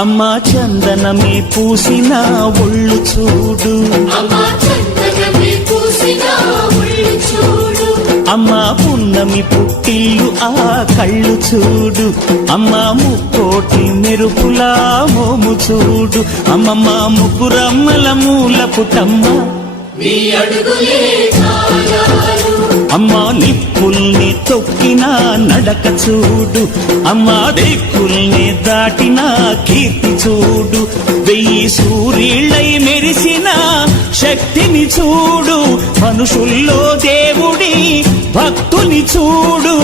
అమ్మా చందనమే పూసిన ఒళ్ళు చూడు, అమ్మా పున్నమి పుట్టిల్లు ఆ కళ్ళు చూడు, అమ్మా ముక్కోటి మెరుపులా మోము చూడు, అమ్మమ్మ ముగ్గురమ్మల మూల పుటమ్మ అమ్మా నిప్పుల్ని తొక్కిన నడక చూడు, అమ్మా దిక్కుల్ని దాటిన కీర్తి చూడు, 1000 సూర్యుళ్ళై మెరిసిన శక్తిని చూడు, మనుషుల్లో దేవుడి భక్తుని చూడు.